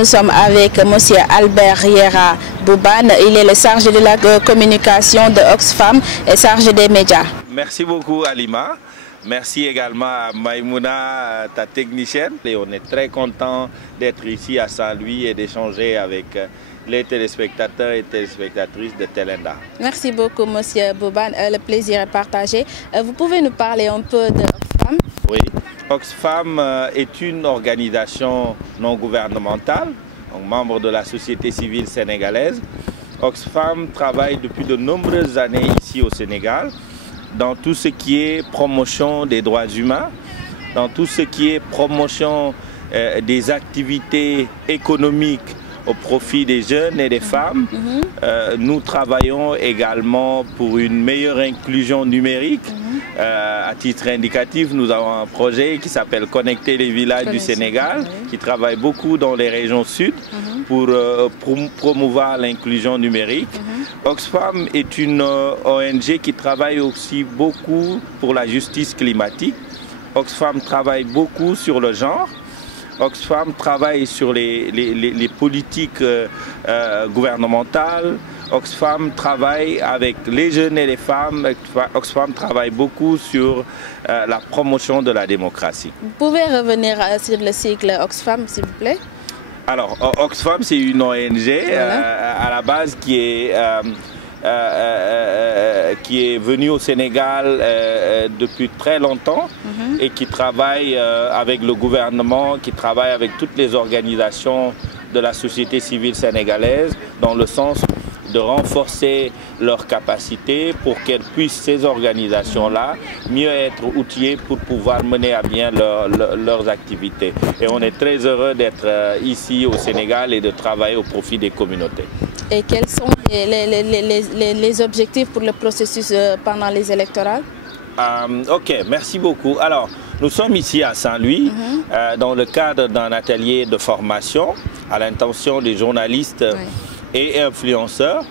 Nous sommes avec M. Albert Yera Bouban. Il est le chargé de la communication de Oxfam et chargé des médias. Merci beaucoup Alima. Merci également à Maïmouna, ta technicienne. Et on est très content d'être ici à Saint-Louis et d'échanger avec les téléspectateurs et téléspectatrices de Telenda. Merci beaucoup M. Bouban. Le plaisir est partagé. Vous pouvez nous parler un peu de Oxfam? Oui. Oxfam est une organisation non gouvernementale, donc membre de la société civile sénégalaise. Oxfam travaille depuis de nombreuses années ici au Sénégal dans tout ce qui est promotion des droits humains, dans tout ce qui est promotion des activités économiques au profit des jeunes et des femmes. Nous travaillons également pour une meilleure inclusion numérique. À titre indicatif, nous avons un projet qui s'appelle Connecter les villages du Sénégal, qui travaille beaucoup dans les régions sud pour promouvoir l'inclusion numérique. Oxfam est une ONG qui travaille aussi beaucoup pour la justice climatique. Oxfam travaille beaucoup sur le genre. Oxfam travaille sur les politiques gouvernementales. Oxfam travaille avec les jeunes et les femmes. Oxfam travaille beaucoup sur la promotion de la démocratie. Vous pouvez revenir sur le cycle Oxfam, s'il vous plaît? Alors, Oxfam, c'est une ONG à la base qui est venue au Sénégal depuis très longtemps et qui travaille avec le gouvernement, qui travaille avec toutes les organisations de la société civile sénégalaise dans le sens de renforcer leurs capacités pour qu'elles puissent, ces organisations-là, mieux être outillées pour pouvoir mener à bien leurs activités. Et on est très heureux d'être ici au Sénégal et de travailler au profit des communautés. Et quels sont les objectifs pour le processus pendant les électorales? Ok, merci beaucoup. Alors, nous sommes ici à Saint-Louis dans le cadre d'un atelier de formation à l'intention des journalistes et influenceurs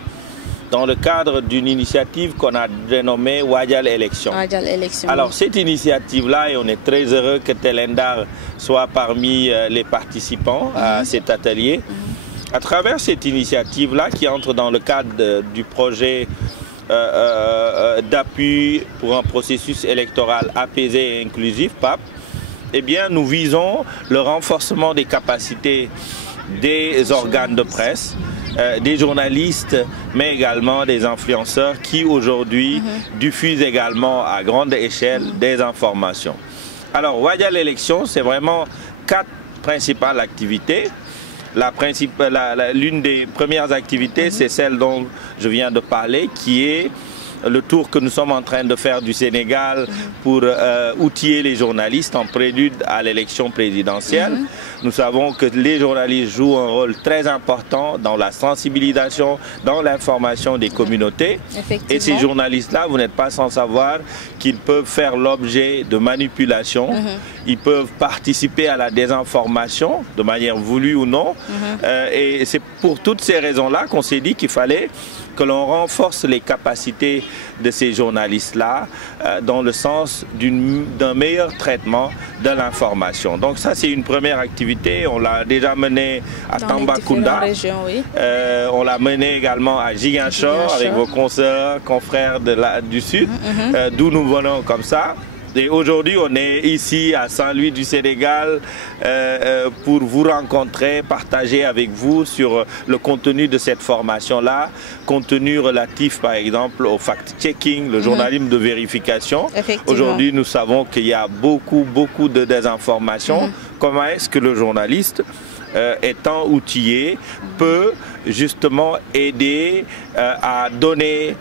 dans le cadre d'une initiative qu'on a dénommée Wadjal Élection. Alors cette initiative-là, et on est très heureux que Telenda soit parmi les participants à cet atelier, à travers cette initiative-là qui entre dans le cadre du projet d'appui pour un processus électoral apaisé et inclusif, PAP, eh bien nous visons le renforcement des capacités des organes de presse, des journalistes, mais également des influenceurs qui aujourd'hui diffusent également à grande échelle des informations. Alors, Wadjal Élection, c'est vraiment 4 principales activités. L'une des premières activités, c'est celle dont je viens de parler, qui est le tour que nous sommes en train de faire du Sénégal pour outiller les journalistes en prélude à l'élection présidentielle. Nous savons que les journalistes jouent un rôle très important dans la sensibilisation, dans l'information des communautés. Et ces journalistes-là, vous n'êtes pas sans savoir qu'ils peuvent faire l'objet de manipulations. Ils peuvent participer à la désinformation, de manière voulue ou non. Et c'est pour toutes ces raisons-là qu'on s'est dit qu'il fallait que l'on renforce les capacités de ces journalistes-là dans le sens d'un meilleur traitement de l'information. Donc ça, c'est une première activité. On l'a déjà menée à Tambacounda. On l'a menée également à Ziguinchor avec vos consoeurs, confrères du Sud, d'où nous venons comme ça. Et aujourd'hui, on est ici à Saint-Louis du Sénégal pour vous rencontrer, partager avec vous sur le contenu de cette formation-là, contenu relatif par exemple au fact-checking, le journalisme de vérification. Aujourd'hui, nous savons qu'il y a beaucoup de désinformation. Comment est-ce que le journaliste, étant outillé, peut justement aider à donner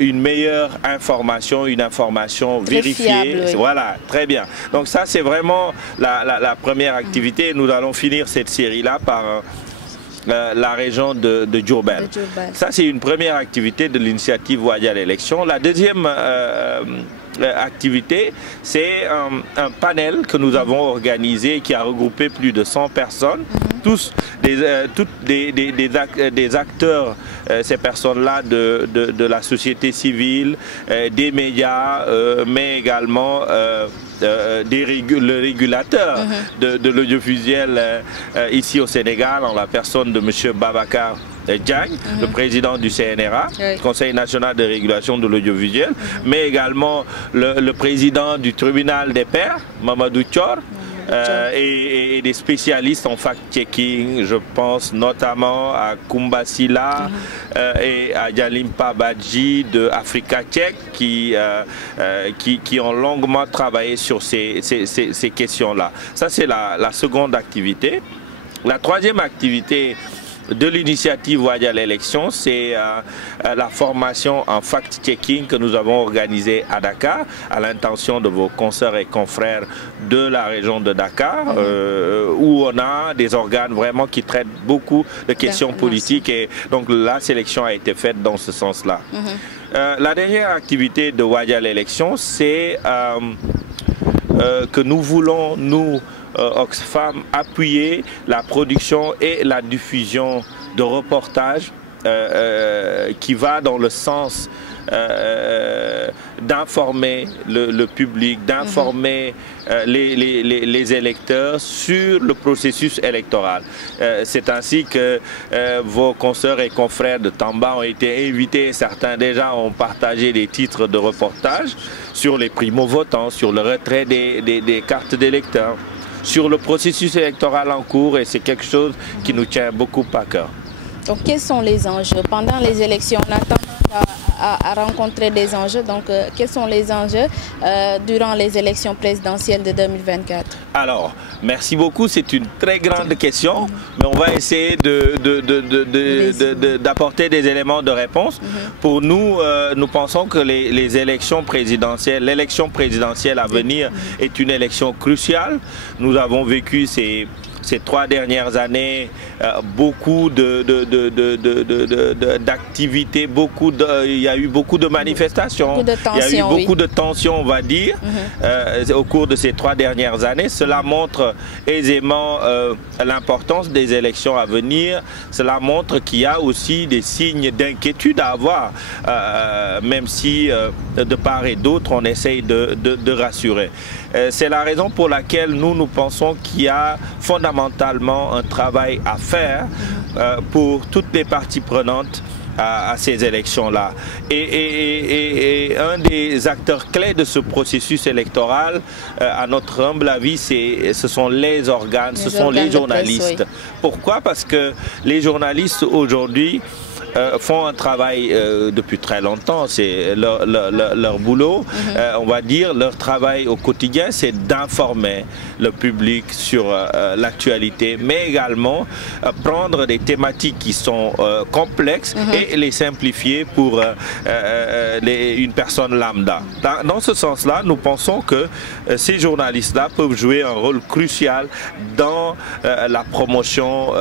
une meilleure information, une information vérifiée. Voilà, très bien. Donc ça, c'est vraiment la première activité. Nous allons finir cette série-là par la région de Diourbel. Ça, c'est une première activité de l'initiative Wadjal Élection. La deuxième activité, c'est un panel que nous avons organisé qui a regroupé plus de 100 personnes, tous des acteurs, ces personnes-là de la société civile, des médias, mais également le régulateur de l'audiovisuel ici au Sénégal, en la personne de M. Babacar Diagne, le président du CNRA, Conseil national de régulation de l'audiovisuel, mais également le président du tribunal des pairs, Mamadou Thior, et des spécialistes en fact-checking. Je pense notamment à Koumba Silla et à Yalimpa Badji de Africa Check qui ont longuement travaillé sur ces questions-là. Ça, c'est la seconde activité. La troisième activité de l'initiative Wadial Élection, c'est la formation en fact-checking que nous avons organisée à Dakar à l'intention de vos consoeurs et confrères de la région de Dakar, où on a des organes vraiment qui traitent beaucoup de questions politiques, et donc la sélection a été faite dans ce sens-là. La dernière activité de Wadial Élection, c'est que nous voulons, nous, Oxfam, appuyer la production et la diffusion de reportages qui va dans le sens d'informer le public, d'informer les électeurs sur le processus électoral. C'est ainsi que vos consoeurs et confrères de Tamba ont été invités. Certains déjà ont partagé des titres de reportage sur les primo-votants, sur le retrait des cartes d'électeurs, sur le processus électoral en cours, et c'est quelque chose qui nous tient beaucoup à cœur. Donc, quels sont les enjeux? Pendant les élections, on a tendance à rencontrer des enjeux. Donc, quels sont les enjeux durant les élections présidentielles de 2024? Alors, merci beaucoup. C'est une très grande question, mais on va essayer d'apporter des éléments de réponse. Pour nous, nous pensons que les élections présidentielles, l'élection présidentielle à venir est une élection cruciale. Nous avons vécu ces 3 dernières années beaucoup d'activités, il y a eu beaucoup de manifestations, il y a eu beaucoup de tensions, on va dire, au cours de ces 3 dernières années. Cela montre aisément l'importance des élections à venir. Cela montre qu'il y a aussi des signes d'inquiétude à avoir, même si de part et d'autre on essaye de rassurer. C'est la raison pour laquelle nous pensons qu'il y a fondamentalement un travail à faire pour toutes les parties prenantes à ces élections-là. Et un des acteurs clés de ce processus électoral, à notre humble avis, ce sont les organes, ce sont les journalistes. Pourquoi? Parce que les journalistes aujourd'hui font un travail depuis très longtemps, c'est leur boulot, on va dire, leur travail au quotidien, c'est d'informer le public sur l'actualité, mais également prendre des thématiques qui sont complexes et les simplifier pour une personne lambda. Dans ce sens-là, nous pensons que ces journalistes-là peuvent jouer un rôle crucial dans la promotion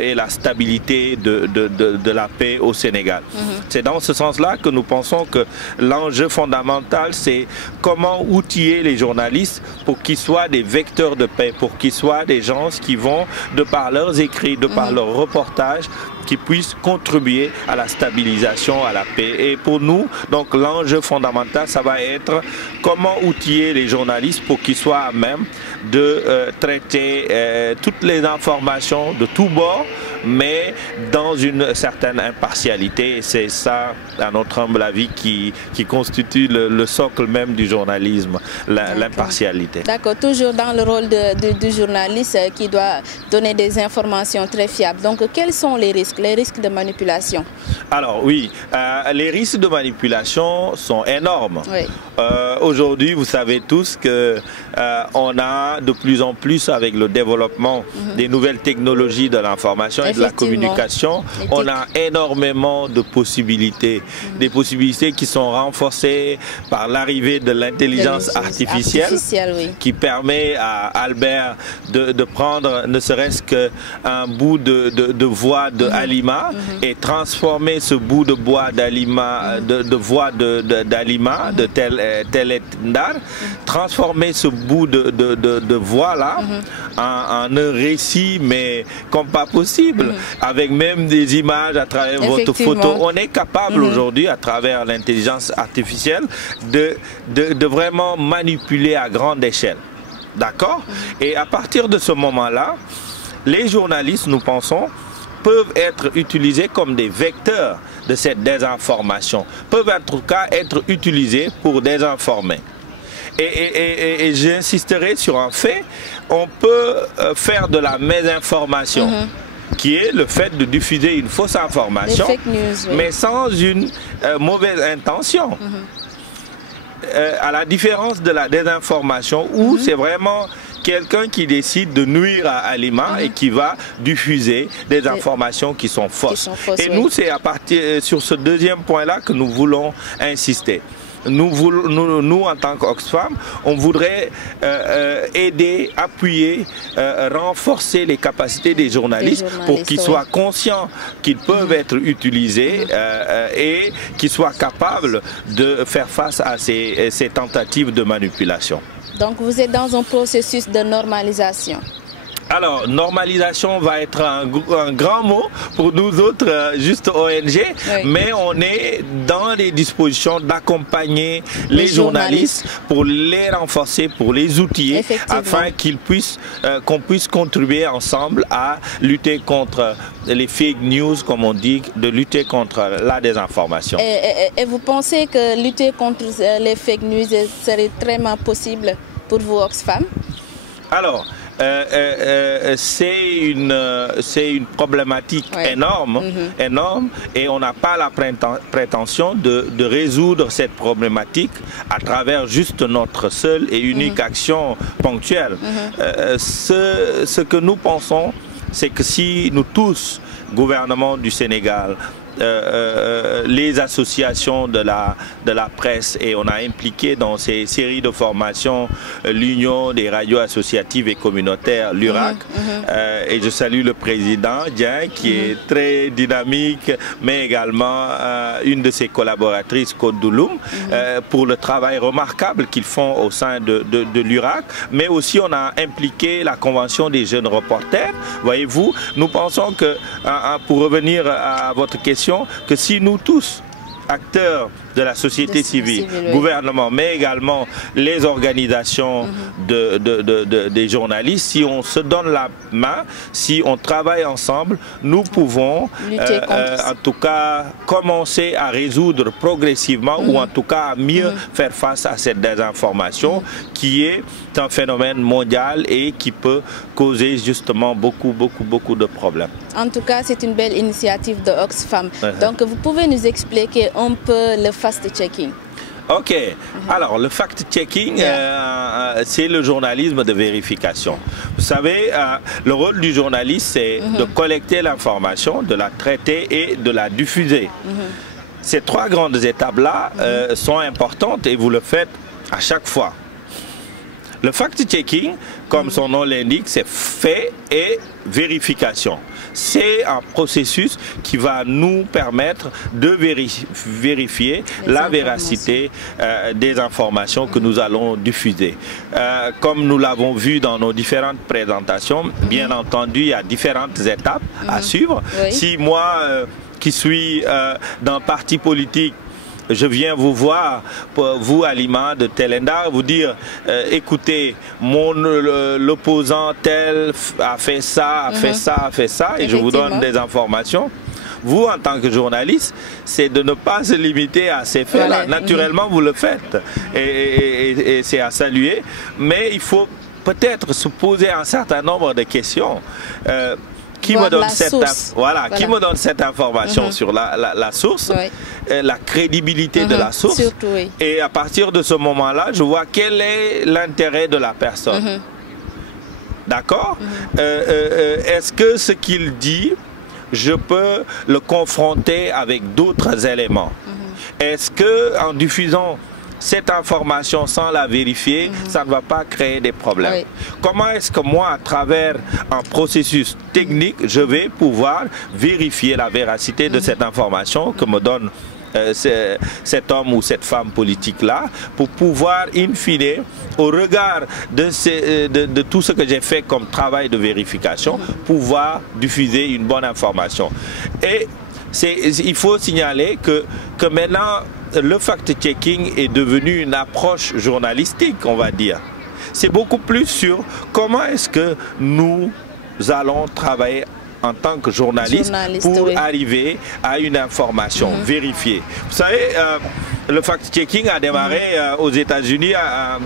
et la stabilité de la paix au Sénégal. C'est dans ce sens-là que nous pensons que l'enjeu fondamental, c'est comment outiller les journalistes pour qu'ils soient des vecteurs de paix, pour qu'ils soient des gens qui vont, de par leurs écrits, de par leurs reportages, qui puissent contribuer à la stabilisation, à la paix. Et pour nous, donc l'enjeu fondamental, ça va être comment outiller les journalistes pour qu'ils soient à même de traiter toutes les informations de tous bords, mais dans une certaine impartialité. C'est ça, à notre humble avis, qui constitue le socle même du journalisme, l'impartialité. D'accord, toujours dans le rôle du journaliste qui doit donner des informations très fiables. Donc, quels sont les risques de manipulation? Alors oui, les risques de manipulation sont énormes. Oui. Aujourd'hui, vous savez tous que on a de plus en plus, avec le développement des nouvelles technologies de l'information et de la communication, on a énormément de possibilités. Des possibilités qui sont renforcées par l'arrivée de l'intelligence artificielle qui permet à Albert de prendre ne serait-ce qu'un bout de voix, d'Alima et transformer ce bout de bois d'Alima, de voie d'Alima, de Telendar, transformer ce bout de voie là en un récit, mais comme pas possible, avec même des images à travers votre photo. On est capable aujourd'hui, à travers l'intelligence artificielle, de vraiment manipuler à grande échelle. D'accord? Et à partir de ce moment-là, les journalistes, nous pensons, peuvent être utilisés comme des vecteurs de cette désinformation, peuvent en tout cas être utilisés pour désinformer. Et j'insisterai sur un fait, on peut faire de la mésinformation, qui est le fait de diffuser une fausse information, fake news, mais sans une mauvaise intention. À la différence de la désinformation, où c'est vraiment quelqu'un qui décide de nuire à Alima et qui va diffuser des informations qui sont fausses. Et nous, c'est à partir sur ce deuxième point-là que nous voulons insister. Nous, en tant qu'Oxfam, on voudrait aider, appuyer, renforcer les capacités des journalistes pour qu'ils soient conscients qu'ils peuvent être utilisés et qu'ils soient capables de faire face à ces tentatives de manipulation. Donc vous êtes dans un processus de normalisation. Alors, normalisation va être un grand mot pour nous autres, juste ONG, mais on est dans les dispositions d'accompagner les journalistes pour les renforcer, pour les outiller, afin qu'ils puissent, qu'on puisse contribuer ensemble à lutter contre les fake news, comme on dit, de lutter contre la désinformation. Et vous pensez que lutter contre les fake news serait très possible pour vous, Oxfam? Alors, c'est une problématique énorme, et on n'a pas la prétention de résoudre cette problématique à travers juste notre seule et unique action ponctuelle. Ce que nous pensons, c'est que si nous tous, gouvernement du Sénégal, les associations de la presse, et on a impliqué dans ces séries de formations l'Union des radios associatives et communautaires, l'URAC, et je salue le président Dieng qui est très dynamique, mais également une de ses collaboratrices, Côte Douloum, pour le travail remarquable qu'ils font au sein de l'URAC, mais aussi on a impliqué la Convention des jeunes reporters. Voyez-vous, nous pensons que, pour revenir à votre question, que si nous tous, acteurs de la société civile, gouvernement, mais également les organisations des journalistes, si on se donne la main, si on travaille ensemble, nous pouvons en tout cas commencer à résoudre progressivement ou en tout cas à mieux faire face à cette désinformation qui est un phénomène mondial et qui peut causer justement beaucoup de problèmes. En tout cas, c'est une belle initiative de Oxfam. Donc, vous pouvez nous expliquer un peu le fact-checking? Ok, alors le fact-checking, c'est le journalisme de vérification. Vous savez, le rôle du journaliste, c'est de collecter l'information, de la traiter et de la diffuser. Ces trois grandes étapes-là sont importantes et vous le faites à chaque fois. Le fact-checking, comme son nom l'indique, c'est fait et vérification. C'est un processus qui va nous permettre de vérifier la véracité des informations que nous allons diffuser. Comme nous l'avons vu dans nos différentes présentations, bien entendu, il y a différentes étapes à suivre. Si moi, qui suis d'un parti politique, je viens vous voir, vous Alima de Telendar, vous dire écoutez, l'opposant tel a fait ça, a fait ça, a fait ça, et je vous donne des informations. Vous, en tant que journaliste, c'est de ne pas se limiter à ces faits-là. Naturellement, vous le faites, et c'est à saluer, mais il faut peut-être se poser un certain nombre de questions. Qui me donne qui me donne cette information sur la source, la crédibilité de la source, et à partir de ce moment-là, je vois quel est l'intérêt de la personne. D'accord? Est-ce que ce qu'il dit, je peux le confronter avec d'autres éléments? Est-ce que en diffusant cette information sans la vérifier, ça ne va pas créer des problèmes. Oui. Comment est-ce que moi, à travers un processus technique, je vais pouvoir vérifier la véracité de cette information que me donne cet homme ou cette femme politique-là, pour pouvoir, in fine, au regard de tout ce que j'ai fait comme travail de vérification, pouvoir diffuser une bonne information. Et il faut signaler que maintenant, le fact-checking est devenu une approche journalistique, on va dire. C'est beaucoup plus sur comment est-ce que nous allons travailler en tant que journaliste pour arriver à une information vérifiée. Vous savez, le fact-checking a démarré aux États-Unis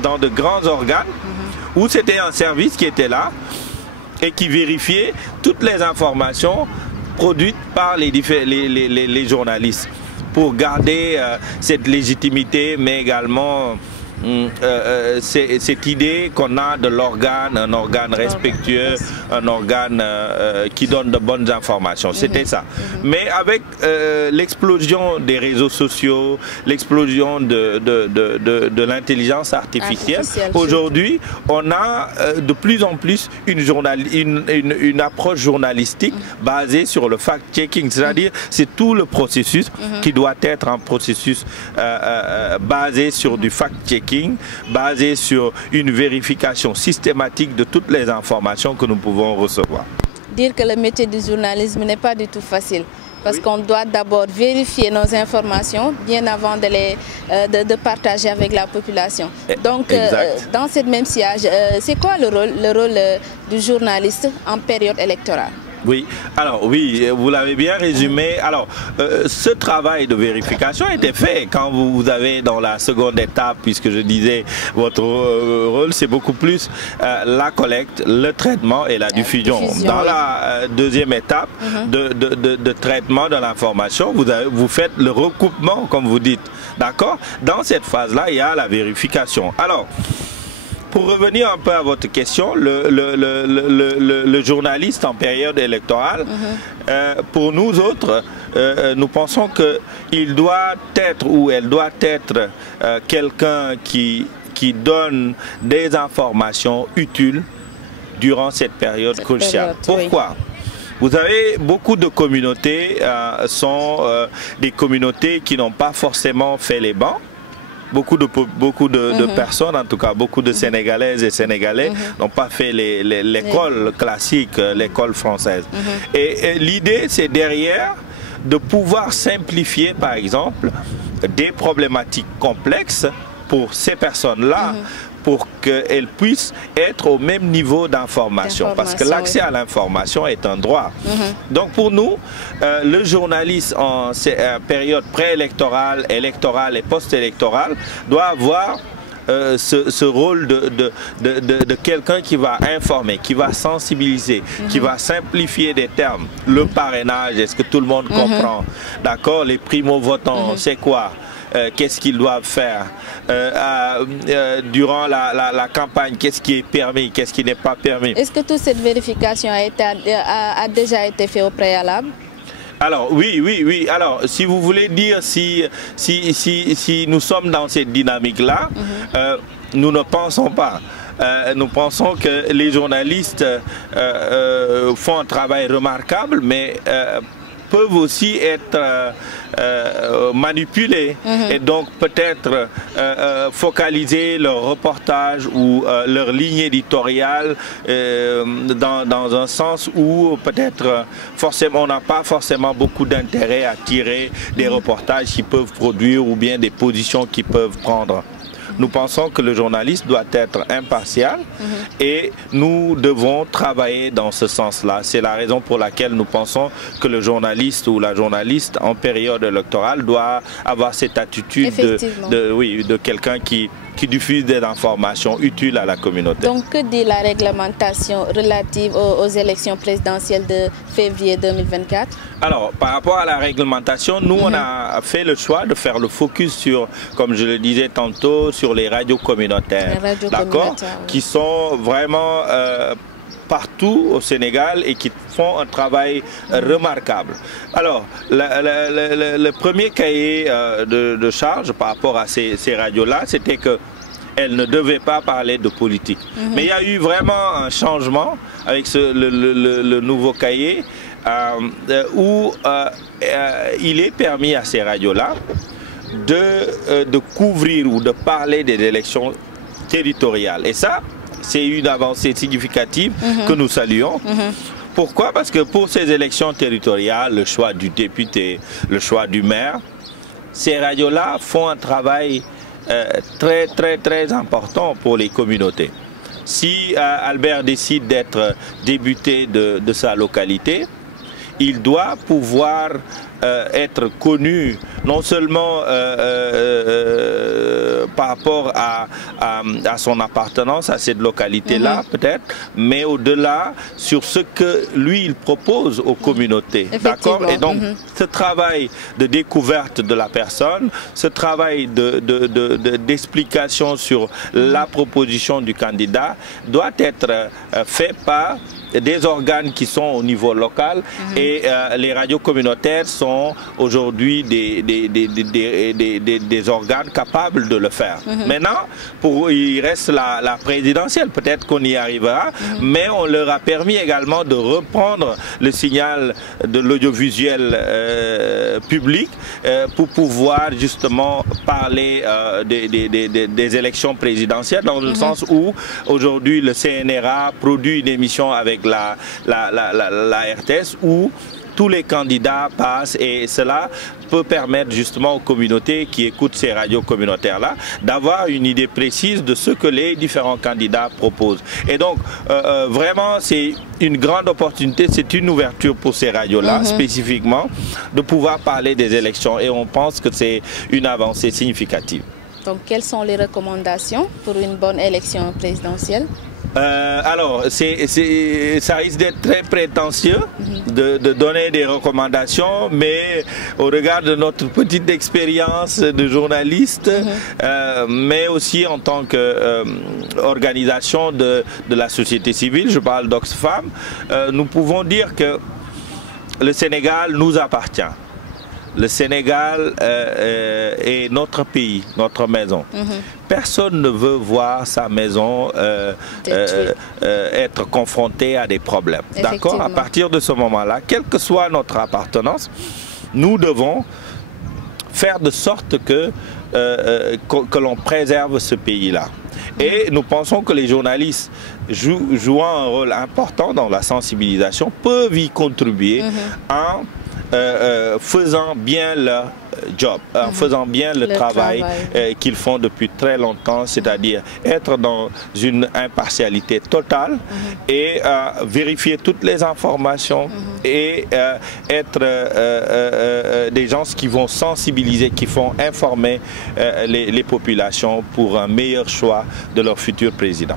dans de grands organes où c'était un service qui était là et qui vérifiait toutes les informations produites par les journalistes pour garder cette légitimité, mais également cette idée qu'on a de l'organe, un organe respectueux, un organe qui donne de bonnes informations. C'était ça. Mais avec l'explosion des réseaux sociaux, l'explosion de l'intelligence artificielle, aujourd'hui, on a de plus en plus une approche journalistique basée sur le fact-checking. C'est-à-dire, c'est tout le processus qui doit être un processus basé sur du fact-checking, basé sur une vérification systématique de toutes les informations que nous pouvons recevoir. Dire que le métier du journalisme n'est pas du tout facile, parce qu'on doit d'abord vérifier nos informations bien avant de partager avec la population. Donc, dans cette même sillage, c'est quoi le rôle du journaliste en période électorale? Oui, alors oui, vous l'avez bien résumé. Alors, ce travail de vérification a été fait quand vous avez dans la seconde étape, puisque je disais, votre rôle, c'est beaucoup plus la collecte, le traitement et la diffusion. Dans la deuxième étape de traitement de l'information, vous faites le recoupement, comme vous dites. D'accord? Dans cette phase-là, il y a la vérification. Alors, pour revenir un peu à votre question, le journaliste en période électorale, pour nous autres, nous pensons qu'il doit être ou elle doit être quelqu'un qui donne des informations utiles durant cette période cruciale. Pourquoi ? Vous avez beaucoup de communautés sont des communautés qui n'ont pas forcément fait les bancs. Beaucoup de personnes, en tout cas beaucoup de Sénégalaises et Sénégalais n'ont pas fait l'école classique, l'école française. Et l'idée, c'est derrière de pouvoir simplifier, par exemple, des problématiques complexes pour ces personnes-là, pour qu'elles puissent être au même niveau d'information. Parce que l'accès à l'information est un droit. Donc pour nous, le journaliste en période préélectorale, électorale et post-électorale doit avoir ce rôle de quelqu'un qui va informer, qui va sensibiliser, qui va simplifier des termes. Le parrainage, est-ce que tout le monde comprend? D'accord, les primo-votants, c'est quoi? Qu'est-ce qu'ils doivent faire durant la campagne, qu'est-ce qui est permis, qu'est-ce qui n'est pas permis. Est-ce que toute cette vérification a déjà été faite au préalable? Alors oui. Alors si vous voulez dire si nous sommes dans cette dynamique-là, nous ne pensons pas. Nous pensons que les journalistes font un travail remarquable, mais peuvent aussi être manipulés et donc peut-être focaliser leur reportage ou leur ligne éditoriale dans un sens où peut-être forcément on n'a pas forcément beaucoup d'intérêt à tirer des reportages qui peuvent produire ou bien des positions qu'ils peuvent prendre. Nous pensons que le journaliste doit être impartial et nous devons travailler dans ce sens-là. C'est la raison pour laquelle nous pensons que le journaliste ou la journaliste en période électorale doit avoir cette attitude de quelqu'un qui diffuse des informations utiles à la communauté. Donc que dit la réglementation relative aux élections présidentielles de février 2024? Alors, par rapport à la réglementation, nous, on a fait le choix de faire le focus sur, comme je le disais tantôt, sur les radios communautaires, d'accord, qui sont vraiment partout partout au Sénégal et qui font un travail remarquable. Alors, le premier cahier de charge par rapport à ces radios-là, c'était qu'elles ne devaient pas parler de politique. Mais il y a eu vraiment un changement avec le nouveau cahier où il est permis à ces radios-là de couvrir ou de parler des élections territoriales. Et ça, c'est une avancée significative que nous saluons. Pourquoi? Parce que pour ces élections territoriales, le choix du député, le choix du maire, ces radios-là font un travail très important pour les communautés. Si Albert décide d'être député de sa localité, il doit pouvoir être connu non seulement par rapport à son appartenance à cette localité-là, peut-être, mais au-delà sur ce que lui, il propose aux communautés. D'accord? Et donc, ce travail de découverte de la personne, ce travail d'explication sur la proposition du candidat doit être fait par des organes qui sont au niveau local et les radios communautaires sont aujourd'hui des organes capables de le faire. Maintenant, il reste la présidentielle, peut-être qu'on y arrivera, mais on leur a permis également de reprendre le signal de l'audiovisuel public pour pouvoir justement parler des élections présidentielles, dans le sens où aujourd'hui le CNRA produit une émission avec la RTS où tous les candidats passent, et cela peut permettre justement aux communautés qui écoutent ces radios communautaires-là d'avoir une idée précise de ce que les différents candidats proposent. Et donc, vraiment, c'est une grande opportunité, c'est une ouverture pour ces radios-là, spécifiquement, de pouvoir parler des élections. Et on pense que c'est une avancée significative. Donc, quelles sont les recommandations pour une bonne élection présidentielle? Alors, ça risque d'être très prétentieux de donner des recommandations, mais au regard de notre petite expérience de journaliste, mais aussi en tant qu'organisation de la société civile, je parle d'Oxfam, nous pouvons dire que le Sénégal nous appartient. Le Sénégal est notre pays, notre maison. Personne ne veut voir sa maison être confrontée à des problèmes. D'accord? À partir de ce moment-là, quelle que soit notre appartenance, nous devons faire de sorte que l'on préserve ce pays-là. Et nous pensons que les journalistes, jouant un rôle important dans la sensibilisation, peuvent y contribuer en faisant bien leur job, en faisant bien le travail qu'ils font depuis très longtemps, c'est-à-dire être dans une impartialité totale et vérifier toutes les informations et être des gens qui vont sensibiliser, qui vont informer les populations pour un meilleur choix de leur futur président.